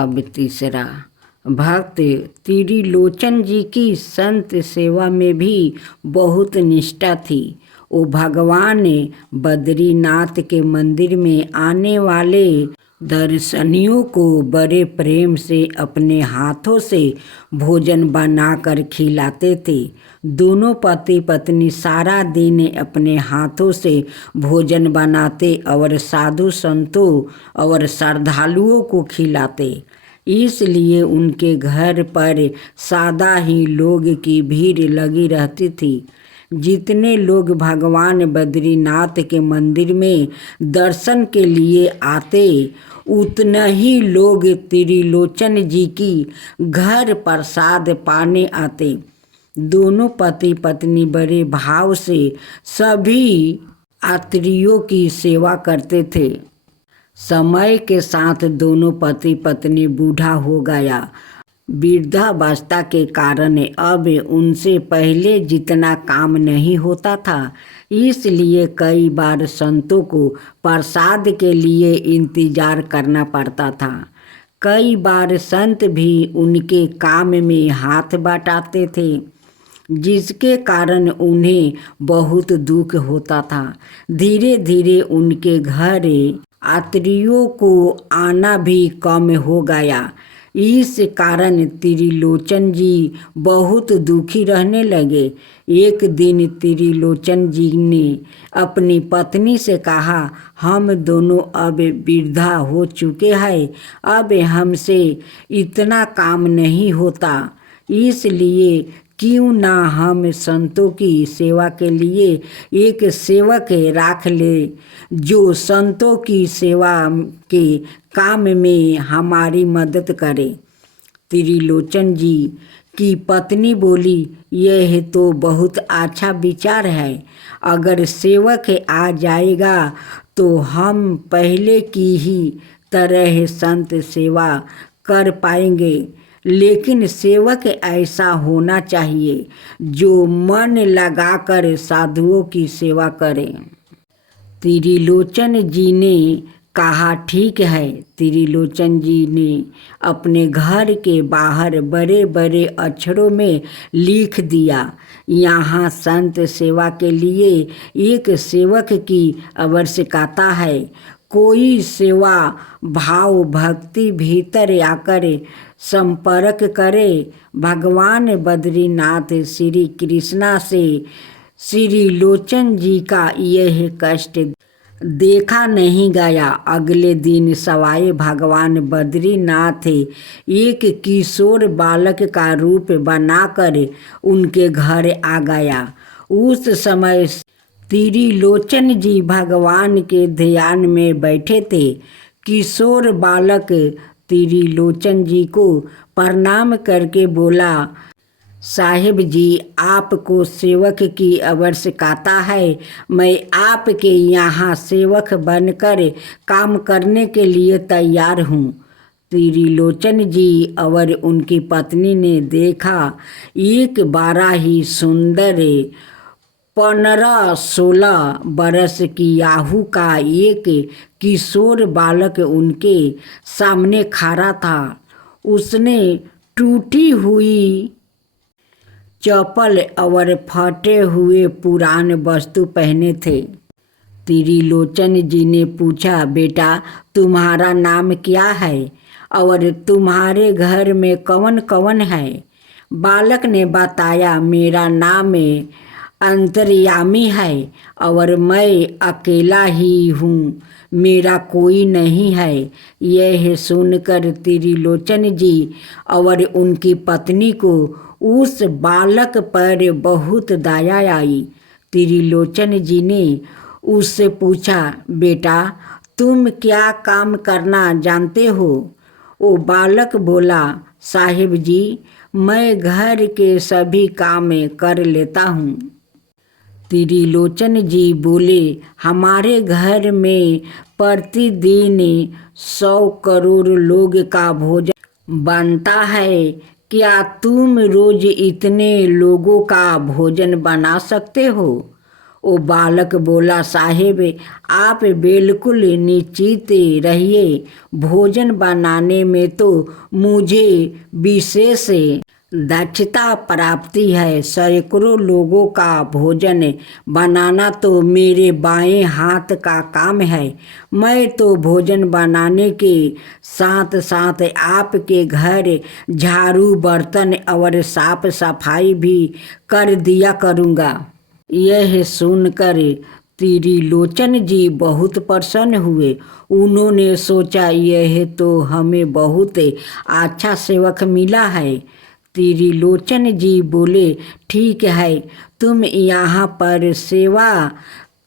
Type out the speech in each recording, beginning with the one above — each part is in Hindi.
अब तीसरा, भक्त त्रिलोचन जी की संत सेवा में भी बहुत निष्ठा थी। वो भगवान बद्रीनाथ के मंदिर में आने वाले दर्शनियों को बड़े प्रेम से अपने हाथों से भोजन बनाकर खिलाते थे। दोनों पति पत्नी सारा दिन अपने हाथों से भोजन बनाते और साधु संतों और श्रद्धालुओं को खिलाते। इसलिए उनके घर पर सदा ही लोग की भीड़ लगी रहती थी। जितने लोग भगवान बद्रीनाथ के मंदिर में दर्शन के लिए आते, उतना ही लोग त्रिलोचन जी की घर प्रसाद पाने आते। दोनों पति पत्नी बड़े भाव से सभी यात्रियों की सेवा करते थे। समय के साथ दोनों पति पत्नी बूढ़ा हो गया। वृद्धावस्था के कारण अब उनसे पहले जितना काम नहीं होता था। इसलिए कई बार संतों को प्रसाद के लिए इंतजार करना पड़ता था। कई बार संत भी उनके काम में हाथ बटाते थे, जिसके कारण उन्हें बहुत दुख होता था। धीरे धीरे उनके घर यात्रियों को आना भी कम हो गया। इस कारण त्रिलोचन जी बहुत दुखी रहने लगे। एक दिन त्रिलोचन जी ने अपनी पत्नी से कहा, हम दोनों अब वृद्धा हो चुके हैं, अब हमसे इतना काम नहीं होता। इसलिए क्यों ना हम संतों की सेवा के लिए एक सेवक राख ले, जो संतों की सेवा के काम में हमारी मदद करे। त्रिलोचन जी की पत्नी बोली, यह तो बहुत अच्छा विचार है। अगर सेवक आ जाएगा तो हम पहले की ही तरह संत सेवा कर पाएंगे, लेकिन सेवक ऐसा होना चाहिए जो मन लगाकर साधुओं की सेवा करे। त्रिलोचन जी ने कहा, ठीक है। त्रिलोचन जी ने अपने घर के बाहर बड़े बड़े अक्षरों में लिख दिया, यहाँ संत सेवा के लिए एक सेवक की आवश्यकता है। कोई सेवा भाव भक्ति भीतर आकर संपर्क करे। भगवान बद्रीनाथ श्री कृष्णा से त्रिलोचन जी का यह कष्ट देखा नहीं गया। अगले दिन सवाए भगवान बद्रीनाथ एक किशोर बालक का रूप बनाकर उनके घर आ गया। उस समय त्रिलोचन जी भगवान के ध्यान में बैठे थे। किशोर बालक त्रिलोचन जी को प्रणाम करके बोला, साहिब जी, आपको सेवक की आवश्यकता है। मैं आपके यहाँ सेवक बनकर काम करने के लिए तैयार हूँ। त्रिलोचन जी और उनकी पत्नी ने देखा, एक बड़ा ही सुंदर 15-16 बरस की आयु का एक किशोर बालक उनके सामने खड़ा था। उसने टूटी हुई चप्पल और फटे हुए पुराने वस्त्र पहने थे। त्रिलोचन जी ने पूछा, बेटा तुम्हारा नाम क्या है और तुम्हारे घर में कौन कौन है? बालक ने बताया, मेरा नाम अंतर्यामी है और मैं अकेला ही हूँ, मेरा कोई नहीं है। यह सुनकर त्रिलोचन जी और उनकी पत्नी को उस बालक पर बहुत दया आई। त्रिलोचन जी ने उससे पूछा, बेटा तुम क्या काम करना जानते हो? वो बालक बोला, साहिब जी, मैं घर के सभी काम कर लेता हूँ। त्रिलोचन जी बोले, हमारे घर में प्रतिदिन 100 करोड़ लोग का भोजन बनता है। क्या तुम रोज इतने लोगों का भोजन बना सकते हो? वो बालक बोला, साहेब आप बिल्कुल निश्चित रहिए, भोजन बनाने में तो मुझे विशेष दक्षता प्राप्ति है। सैकड़ों लोगों का भोजन बनाना तो मेरे बाएं हाथ का काम है। मैं तो भोजन बनाने के साथ साथ आपके घर झाड़ू बर्तन और साफ सफाई भी कर दिया करूँगा। यह सुनकर त्रिलोचन जी बहुत प्रसन्न हुए। उन्होंने सोचा, यह तो हमें बहुत अच्छा सेवक मिला है। त्रिलोचन जी बोले, ठीक है, तुम यहाँ पर सेवा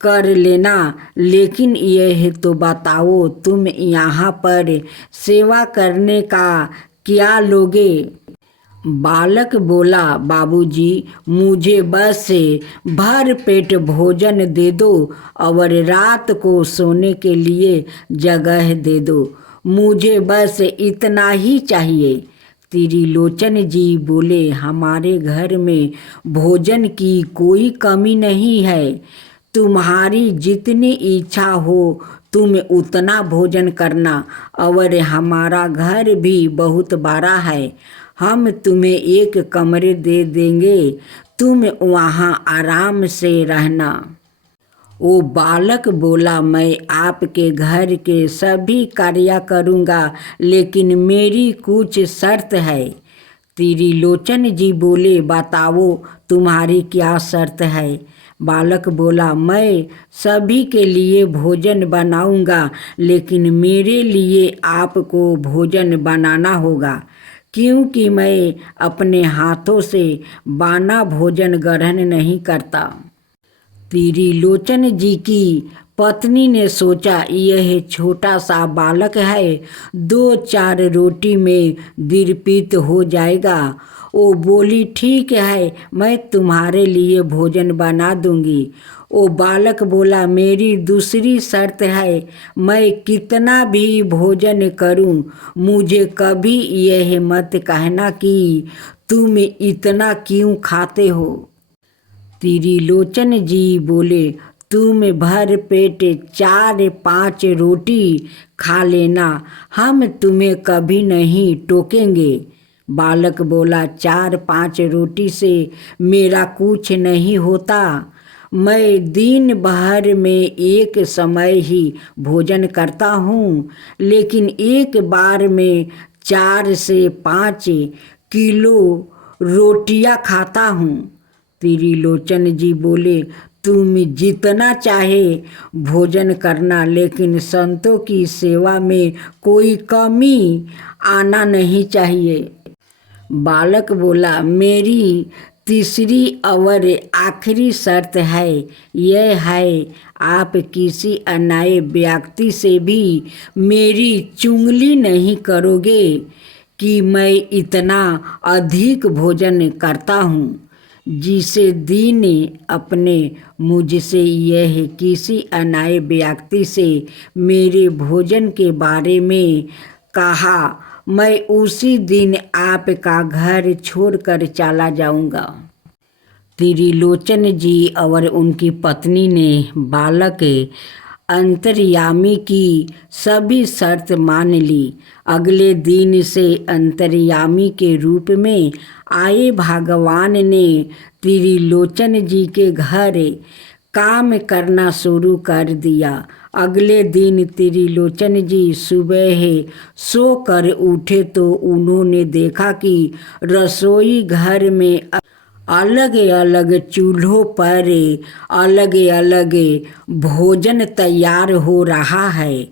कर लेना, लेकिन यह तो बताओ तुम यहाँ पर सेवा करने का क्या लोगे? बालक बोला, बाबूजी मुझे बस भर पेट भोजन दे दो और रात को सोने के लिए जगह दे दो, मुझे बस इतना ही चाहिए। त्रिलोचन जी बोले, हमारे घर में भोजन की कोई कमी नहीं है, तुम्हारी जितनी इच्छा हो तुम उतना भोजन करना, और हमारा घर भी बहुत बड़ा है, हम तुम्हें एक कमरे दे देंगे, तुम वहाँ आराम से रहना। वो बालक बोला, मैं आपके घर के सभी कार्य करूँगा, लेकिन मेरी कुछ शर्त है। त्रिलोचन जी बोले, बताओ तुम्हारी क्या शर्त है? बालक बोला, मैं सभी के लिए भोजन बनाऊंगा, लेकिन मेरे लिए आपको भोजन बनाना होगा, क्योंकि मैं अपने हाथों से बना भोजन ग्रहण नहीं करता। त्रिलोचन जी की पत्नी ने सोचा, यह छोटा सा बालक है, 2-4 रोटी में दिलप्रीत हो जाएगा। वो बोली, ठीक है, मैं तुम्हारे लिए भोजन बना दूंगी। वो बालक बोला, मेरी दूसरी शर्त है, मैं कितना भी भोजन करूं, मुझे कभी यह मत कहना कि तुम इतना क्यों खाते हो। त्रिलोचन जी बोले, तुम भर पेट 4-5 रोटी खा लेना, हम तुम्हें कभी नहीं टोकेंगे। बालक बोला, 4-5 रोटी से मेरा कुछ नहीं होता, मैं दिन भर में एक समय ही भोजन करता हूँ, लेकिन एक बार में 4 से 5 किलो रोटियाँ खाता हूँ। त्रिलोचन जी बोले, तुम जितना चाहे भोजन करना, लेकिन संतों की सेवा में कोई कमी आना नहीं चाहिए। बालक बोला, मेरी तीसरी और आखिरी शर्त है, यह है, आप किसी अन्याय व्यक्ति से भी मेरी चुगली नहीं करोगे कि मैं इतना अधिक भोजन करता हूँ। जिसे दिन अपने मुझसे यह किसी अन्याय व्यक्ति से मेरे भोजन के बारे में कहा, मैं उसी दिन आपका घर छोड़कर चला जाऊंगा। त्रिलोचन जी और उनकी पत्नी ने बालक अंतर्यामी की सभी शर्त मान ली। अगले दिन से अंतर्यामी के रूप में आए भगवान ने त्रिलोचन जी के घर काम करना शुरू कर दिया। अगले दिन त्रिलोचन जी सुबह सोकर उठे तो उन्होंने देखा कि रसोई घर में अलग अलग चूल्हों पर अलग अलग भोजन तैयार हो रहा है।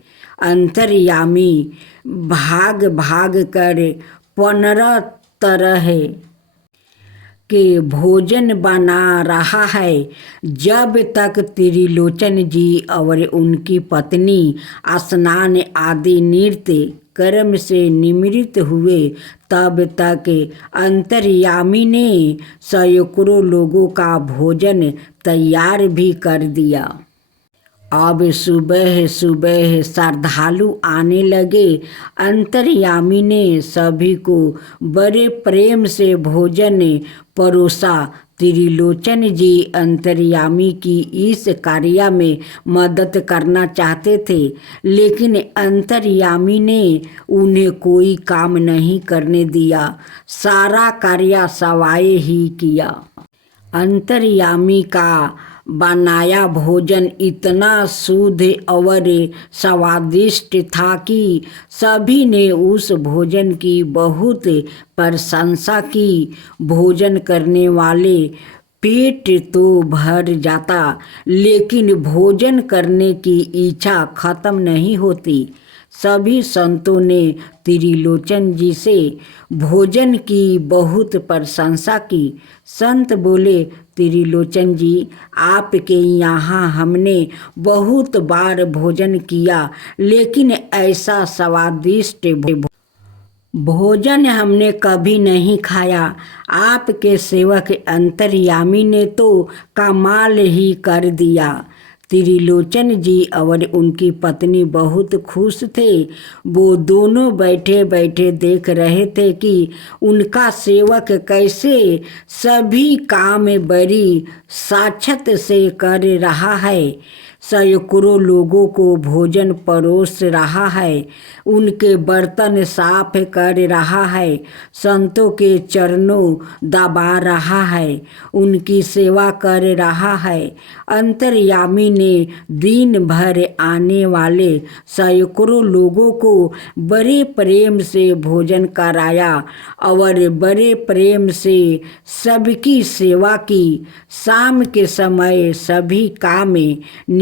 अंतर्यामी भाग भाग कर 15 तरह के भोजन बना रहा है। जब तक त्रिलोचन जी और उनकी पत्नी स्नान आदि नृत्य कर्म से निवृत्त हुए, तब तक अंतर्यामी ने सैकड़ों लोगों का भोजन तैयार भी कर दिया। अब सुबह सुबह श्रद्धालु आने लगे। अंतर्यामी ने सभी को बड़े प्रेम से भोजन परोसा। त्रिलोचन जी अंतर्यामी की इस कार्य में मदद करना चाहते थे, लेकिन अंतर्यामी ने उन्हें कोई काम नहीं करने दिया। सारा कार्य सवाए ही किया। अंतर्यामी का बनाया भोजन इतना शुद्ध और स्वादिष्ट था कि सभी ने उस भोजन की बहुत प्रशंसा की। भोजन करने वाले पेट तो भर जाता, लेकिन भोजन करने की इच्छा खत्म नहीं होती। सभी संतों ने त्रिलोचन जी से भोजन की बहुत प्रशंसा की। संत बोले, त्रिलोचन जी, आपके यहाँ हमने बहुत बार भोजन किया, लेकिन ऐसा स्वादिष्ट भोजन हमने कभी नहीं खाया। आपके सेवक अंतर्यामी ने तो कमाल ही कर दिया। त्रिलोचन जी और उनकी पत्नी बहुत खुश थे। वो दोनों बैठे बैठे देख रहे थे कि उनका सेवक कैसे सभी काम बड़ी साक्षत से कर रहा है। सैकड़ों लोगों को भोजन परोस रहा है, उनके बर्तन साफ कर रहा है, संतों के चरणों दबा रहा है, उनकी सेवा कर रहा है। अंतर्यामी ने दिन भर आने वाले सैकड़ों लोगों को बड़े प्रेम से भोजन कराया और बड़े प्रेम से सबकी सेवा की। शाम के समय सभी काम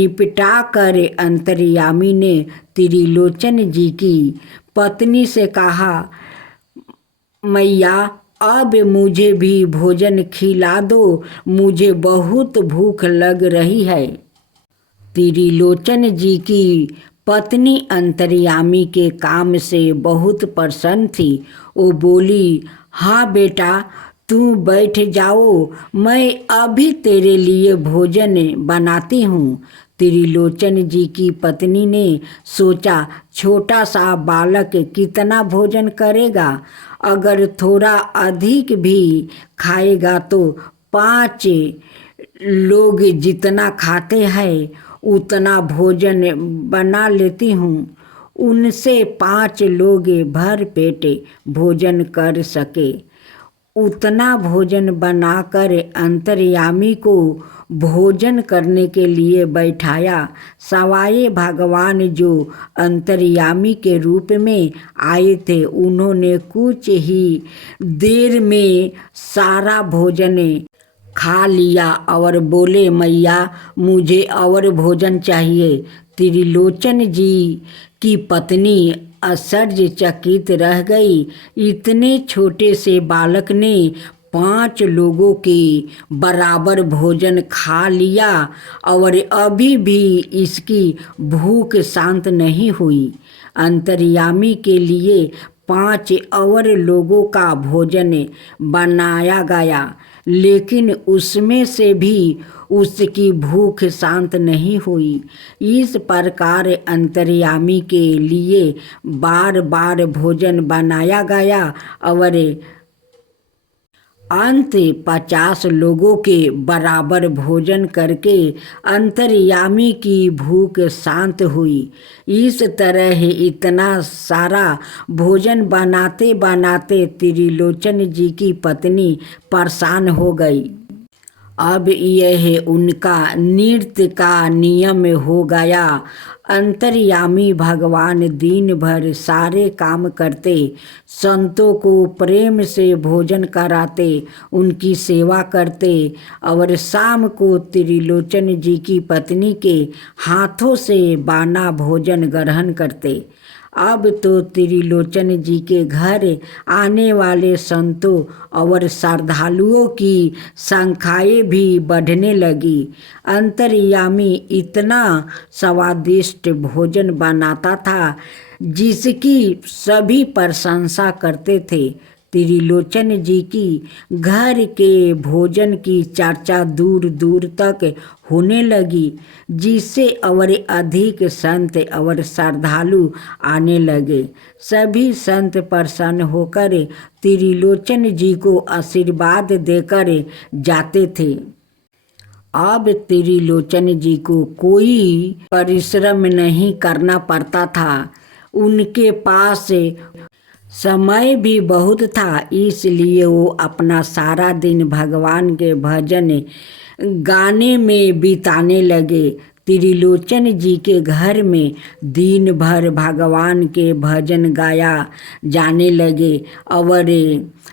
निपटा कर अंतर्यामी ने त्रिलोचन जी की पत्नी से कहा, मैया, अब मुझे भी भोजन खिला दो, मुझे बहुत भूख लग रही है। त्रिलोचन जी की पत्नी अंतर्यामी के काम से बहुत प्रसन्न थी। वो बोली, हाँ बेटा, तू बैठ जाओ, मैं अभी तेरे लिए भोजन बनाती हूँ। त्रिलोचन जी की पत्नी ने सोचा, छोटा सा बालक कितना भोजन करेगा, अगर थोड़ा अधिक भी खाएगा तो 5 लोग जितना खाते हैं उतना भोजन बना लेती हूँ। उनसे 5 लोग भर पेट भोजन कर सके उतना भोजन बनाकर अंतर्यामी को भोजन करने के लिए बैठाया। सवाए भगवान जो अंतर्यामी के रूप में आए थे, उन्होंने कुछ ही देर में सारा भोजन खा लिया और बोले, मैया, मुझे और भोजन चाहिए। त्रिलोचन जी की पत्नी आश्चर्यचकित रह गई। इतने छोटे से बालक ने 5 लोगों के बराबर भोजन खा लिया और अभी भी इसकी भूख शांत नहीं हुई। अंतर्यामी के लिए 5 और लोगों का भोजन बनाया गया, लेकिन उसमें से भी उसकी भूख शांत नहीं हुई। इस प्रकार अंतर्यामी के लिए बार बार भोजन बनाया गया और अंत 50 लोगों के बराबर भोजन करके अंतर्यामी की भूख शांत हुई। इस तरह इतना सारा भोजन बनाते बनाते त्रिलोचन जी की पत्नी परेशान हो गई। अब यह उनका नृत्य का नियम हो गया। अंतर्यामी भगवान दिन भर सारे काम करते, संतों को प्रेम से भोजन कराते, उनकी सेवा करते और शाम को त्रिलोचन जी की पत्नी के हाथों से बना भोजन ग्रहण करते। अब तो त्रिलोचन जी के घर आने वाले संतों और श्रद्धालुओं की संख्याएँ भी बढ़ने लगी। अंतर्यामी इतना स्वादिष्ट भोजन बनाता था जिसकी सभी प्रशंसा करते थे। त्रिलोचन जी की घर के भोजन की चर्चा दूर दूर तक होने लगी, जिससे और अधिक संत और श्रद्धालु आने लगे। सभी संत प्रसन्न होकर त्रिलोचन जी को आशीर्वाद देकर जाते थे। अब त्रिलोचन जी को कोई परिश्रम नहीं करना पड़ता था। उनके पास समय भी बहुत था, इसलिए वो अपना सारा दिन भगवान के भजन गाने में बिताने लगे। त्रिलोचन जी के घर में दिन भर भगवान के भजन गाया जाने लगे और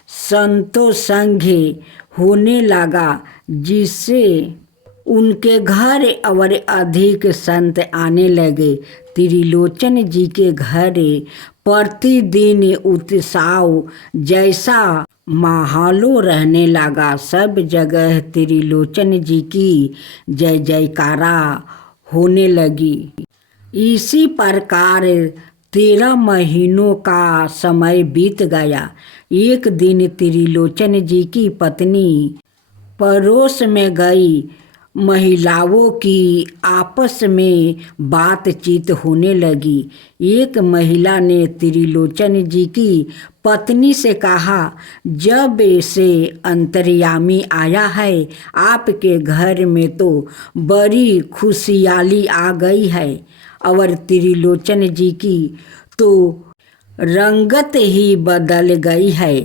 संतों संग होने लगा, जिससे उनके घर और अधिक संत आने लगे। त्रिलोचन जी के घर प्रतिदिन उत्सव जैसा माहौल रहने लगा। सब जगह त्रिलोचन जी की जय जयकारा होने लगी। इसी प्रकार 13 महीनों का समय बीत गया। एक दिन त्रिलोचन जी की पत्नी पड़ोस में गई। महिलाओं की आपस में बातचीत होने लगी। एक महिला ने त्रिलोचन जी की पत्नी से कहा, जब से अंतर्यामी आया है आपके घर में तो बड़ी खुशहाली आ गई है। और त्रिलोचन जी की तो रंगत ही बदल गई है।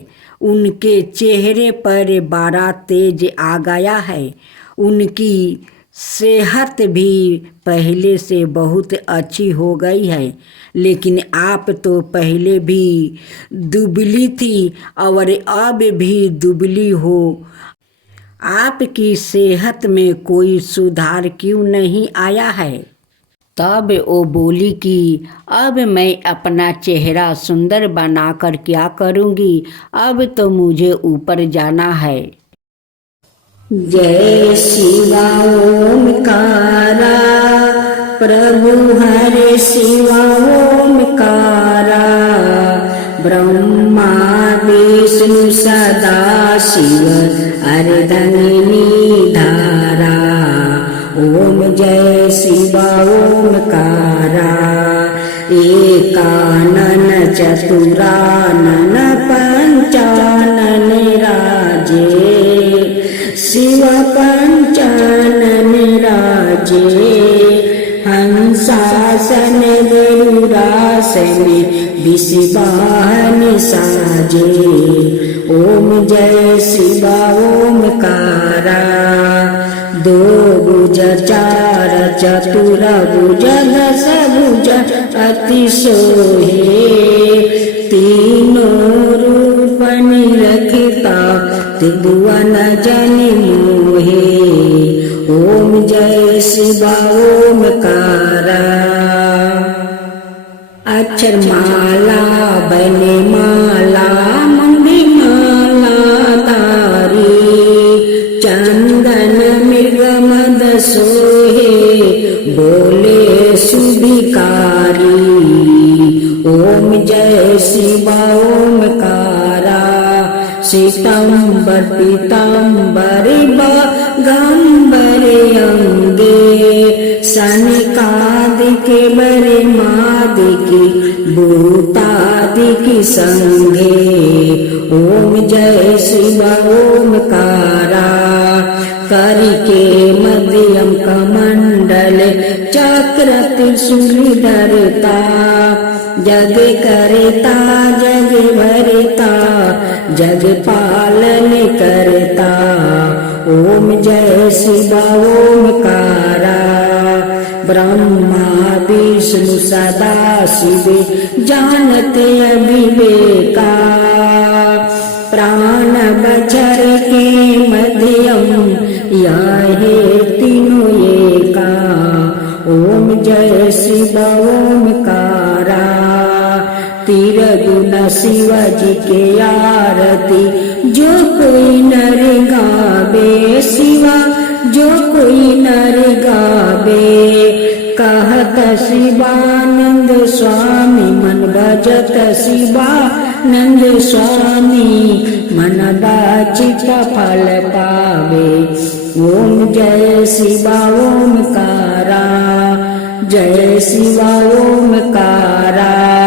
उनके चेहरे पर बड़ा तेज आ गया है। उनकी सेहत भी पहले से बहुत अच्छी हो गई है। लेकिन आप तो पहले भी दुबली थी और अब भी दुबली हो। आपकी सेहत में कोई सुधार क्यों नहीं आया है? तब वो बोली कि अब मैं अपना चेहरा सुंदर बनाकर क्या करूँगी, अब तो मुझे ऊपर जाना है। जय शिवा ओमकारा, प्रभु हरे शिवा ओमकारा, ब्रह्मा विष्णु सदा शिव अर्धंगिनी धारा। ओम जय शिवा ओमकारा, एकानन चतुरानन पंचानन राजे, शिव पंचानन राजे। हंसासन गरुड़ासन विषवाहन साजे। ओम जय शिवा ओमकारा, दो भुज चार चतुर भुज दस भुज अति सोहे, तीनों रूप निरखता त्रिभुवन जन मोहे। ओम जय शिवा ओमकारा, अक्षर माला बने माला मंगली माला तारी, चंदन मृग मद सोहे बोले सुभिकारी। ओम जय शिवा ओमकारा, श्वेतांबर पीतांबर गंबर अंगे, सनकादिक बरे मादिकी भूतादिकी संगे। ओम जय शिवा ओमकारा, करके मध्यम कमंडल चक्र त्रिशूलधरता, जग करता जग भरता जग पालन करता। ओम जय शिवा ओमकारा, ब्रह्मा विष्णु सदा शिव जानते अविवेका, प्राण बचर के मध्यम यह तीनों एका। ओम जय शिवा ओमकारा, तिरगुण शिव जी के आरती जो कोई नर गावे, शिवा जो कोई नर गावे, कहत शिवानंद स्वामी मन भजत शिवानंद स्वामी मन वांछित फल पावे। ओम जय शिवा ओमकारा, जय शिवा ओमकारा।